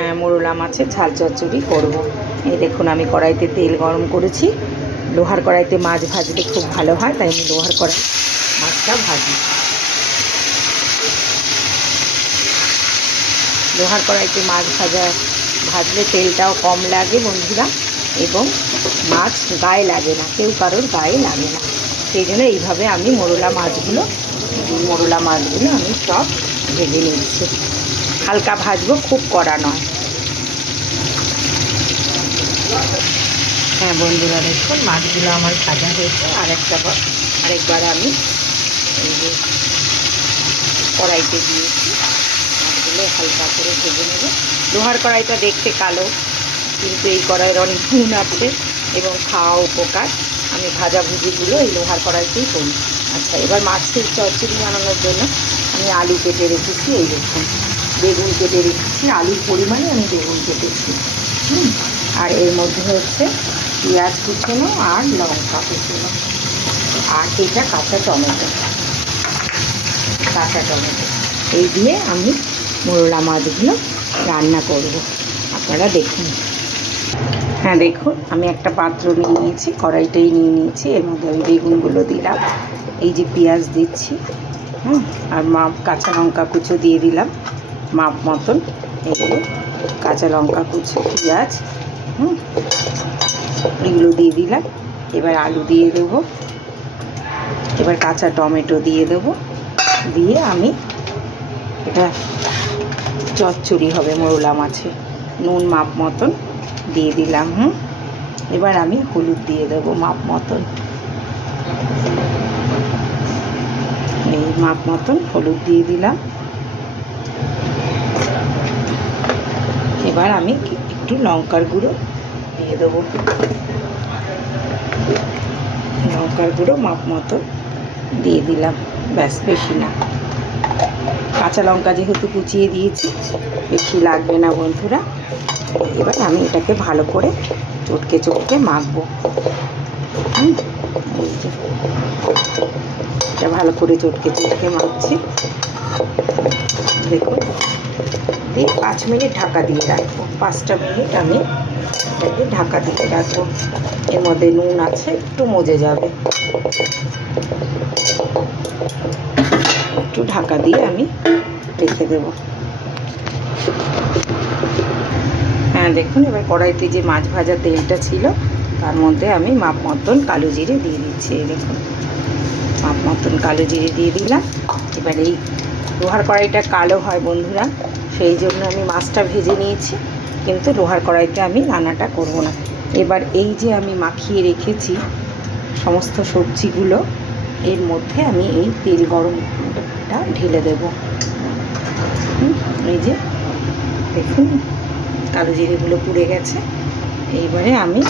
হ্যাঁ মোরলা মাছের ঝাল চচ্চড়ি করব। এই দেখুন, আমি কড়াইতে তেল গরম করেছি। লোহার কড়াইতে মাছ ভাজলে খুব ভালো হয়, তাই আমি লোহার কড়াই মাছটা ভাজি। লোহার কড়াইতে মাছ ভাজা, ভাজলে তেলটাও কম লাগে বন্ধুরা, এবং মাছ গায়ে লাগে না, কেউ কারোর গায়ে লাগে না। সেই জন্য এইভাবে আমি মোরলা মাছগুলো মোরলা মাছগুলো আমি সব ভেজে নিচ্ছি। হালকা ভাজবো, খুব কড়া নয়। হ্যাঁ বন্ধুরা, দেখুন, মাছগুলো আমার ভাজা হয়েছে। আর একটা বার আরেকবার আমি এই যে কড়াইতে দিয়েছি। মাছগুলো হালকা করে ভেজে নেব। লোহার কড়াইটা দেখতে কালো, কিন্তু এই কড়াইয়ের অনেক গুণ আছে এবং খাওয়া উপকার। আমি ভাজা ভুজিগুলো এই লোহার কড়াইতেই করি। আচ্ছা এবার মাছের চচ্চড়ি বানানোর জন্য আমি আলু কেটে রেখেছি, এই দেখুন। বেগুন কেটে রেখেছি, আলুর পরিমাণে আমি বেগুন কেটেছি। হুম। আর এর মধ্যে হচ্ছে পেঁয়াজ কুচনো আর লঙ্কা কুচনো। আর এটা কাঁচা টমেটো। কাঁচা টমেটো। এই দিয়ে আমি মোরলা মাছগুলো রান্না করব। আপনারা দেখুন। হ্যাঁ দেখুন, আমি একটা পাত্র নিয়ে নিয়েছি, কড়াইটাই নিয়ে নিয়েছি, এর মধ্যে আমি বেগুনগুলো দিলাম, এই যে পেঁয়াজ দিচ্ছি, হুম, আর মাপ কাঁচা লঙ্কা কুচো দিয়ে দিলাম, মাপ মতন, এগুলো, কাঁচা লঙ্কা কুচো, পেঁয়াজ হুম? এগুলো দিয়ে দিলাম। এবার আলু দিয়ে দেবো। এবার কাঁচা টমেটো দিয়ে দেবো। দিয়ে আমি এটা চচ্চড়ি হবে মোরলা মাছে। নুন মাপ মতন দিয়ে দিলাম, হুম? এবার আমি হলুদ দিয়ে দেবো মাপ মতন। এই মাপ মতন হলুদ দিয়ে দিলাম। এবার আমি একটু লঙ্কার গুঁড়ো দিয়ে দেবো। লঙ্কার গুঁড়ো মাপ মতো দিয়ে দিলাম। ব্যাস, বেশি না। কাঁচা লঙ্কা যেহেতু কুচিয়ে দিয়েছি, বেশি লাগবে না বন্ধুরা। এবার আমি এটাকে ভালো করে চটকে চটকে মাখবো। হুম এটা ভালো করে চটকে চটকে মাখছি। দেখুন। দিয়ে পাঁচ মিনিট ঢাকা দিয়ে রাখব। পাঁচটা মিনিট আমি এটাকে ঢাকা দিয়ে রাখব। এর মধ্যে নুন আছে, একটু মজে যাবে। একটু ঢাকা দিয়ে আমি রেখে দেব। হ্যাঁ দেখুন, এবার কড়াইতে যে মাছ ভাজা তেলটা ছিল, তার মধ্যে আমি মাপ মতন কালো জিরে দিয়ে দিচ্ছি দেখুন। মাপ মতন কালো জিরে দিয়ে দিলাম। এবার এই লোহার কড়াইটা কালো হয়, বন্ধুরা। সেই জন্য আমি মাছটা ভেজে নিয়েছি, কিন্তু লোহার কড়াইতে আমি রান্নাটা করব না। এবার এই যে আমি মাখিয়ে রেখেছি সমস্ত সবজিগুলো, এর মধ্যে আমি এই তেল গরমটা ঢেলে দেব। এই যে দেখুন, কালো জিরেগুলো পুড়ে গেছে। এইবারে আমি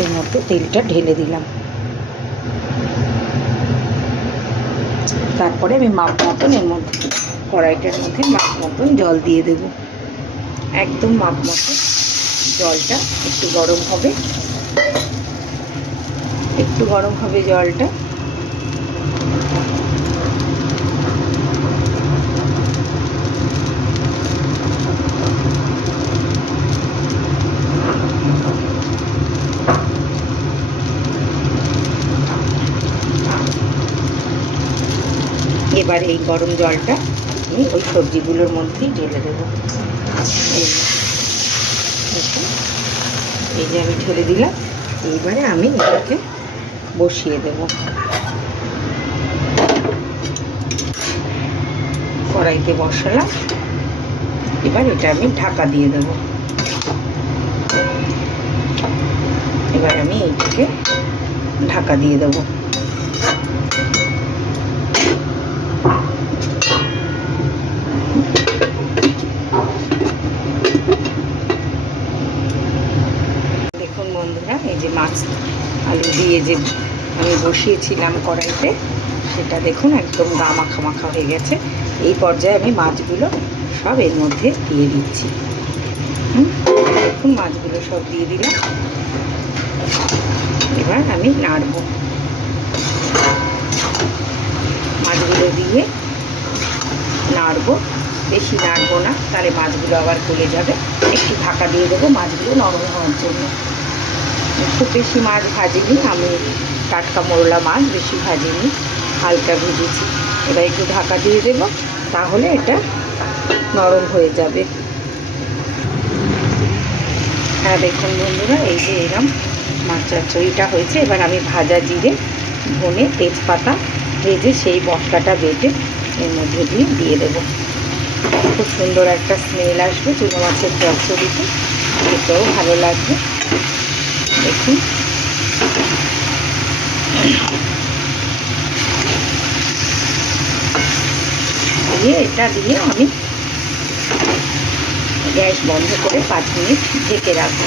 এর মধ্যে তেলটা ঢেলে দিলাম। তারপরে আমি মাপ মতন এর মধ্যে কড়াইটার মধ্যে মাপ মতন জল দিয়ে দেব। একদম মাপ মতন জলটা একটু গরম হবে। একটু গরম হবে জলটা। এবার এই গরম জলটা আমি ওই সবজিগুলোর মধ্যেই ঢেলে দেবো। এই যে। আমি ঢেলে দিলাম, এইবারে আমি এটাকে বসিয়ে দেব। কড়াইতে বসালাম, এবার এটা আমি ঢাকা দিয়ে দেব। এবার আমি এইটাকে ঢাকা দিয়ে দেবো দেখুন বন্ধুরা এই যে মাছ আলু দিয়ে যে আমি বসিয়েছিলাম কড়াইতে, সেটা দেখুন একদম গা মাখা মাখা হয়ে গেছে। এই পর্যায়ে আমি মাছগুলো সব এর মধ্যে দিয়ে দিচ্ছি। দেখুন মাছগুলো সব দিয়ে দিলাম। এবার আমি নাড়ব। মাছগুলো দিয়ে নাড়বো। বেশি নাড়বো না, তাহলে মাছগুলো আবার গলে যাবে। একটু ঢাকা দিয়ে দেবো মাছগুলো নরম হওয়ার জন্য। খুব বেশি মাছ ভাজিনি, আমি টাটকা মোরলা মাছ বেশি ভাজিনি, হালকা ভেজেছি। এবার একটু ঢাকা দিয়ে দেবো, তাহলে এটা নরম হয়ে যাবে। হ্যাঁ দেখুন বন্ধুরা, এই যে এরম মাছ চচ্চড়িটা হয়েছে। এবার আমি ভাজা জিরে, ধনে তেজপাতা ভেজে সেই মশলাটা বেটে এর মধ্যে দিয়ে দিয়ে দেবো। খুব সুন্দর একটা স্মেল আসবে চুনো মাছের চচ্চড়িতে, খেতেও ভালো লাগবে। দেখুন। দিয়ে এটা দিয়ে আমি গ্যাস বন্ধ করে পাঁচ মিনিট ঢেকে রাখব।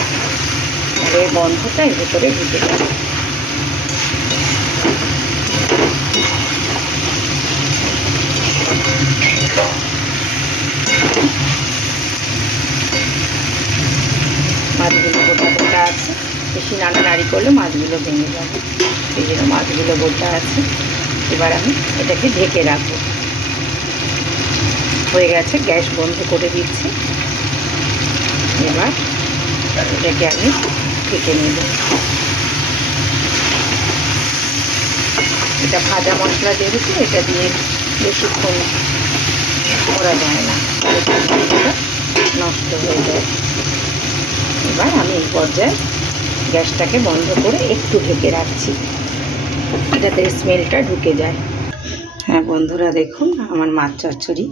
এই বন্ধটা এর ভেতরে ঢুকে যাবে। মাছগুলো গোটা গোটা আছে। বেশি নাড়ানাড়ি করলে মাছগুলো ভেঙে যাবে। সেই জন্য মাছগুলো গোটা আছে। এবার আমি এটাকে ঢেকে রাখব। হয়ে গেছে, গ্যাস বন্ধ করে দিচ্ছি। এবার এটাকে আমি ঢেকে নেব। এটা ভাজা মশলা যেহেতু, এটা দিয়ে বেশিক্ষণ করা যায় না। নষ্ট হয়ে যায়। এবার আমি এই পর্যায়ে গ্যাসটাকে বন্ধ করে একটু ঢেকে রাখছি। যাতে স্মেলটা ঢুকে যায়। হ্যাঁ বন্ধুরা দেখুন, আমার মাছ চচ্চড়ি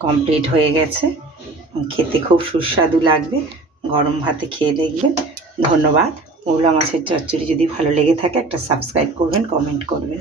কমপ্লিট হয়ে গেছে। খেতে খুব সুস্বাদু লাগবে। গরম ভাতে খেয়ে দেখবেন। ধন্যবাদ। মৌলা মাছের চচ্চড়ি যদি ভালো লেগে থাকে, একটা সাবস্ক্রাইব করবেন কমেন্ট করবেন।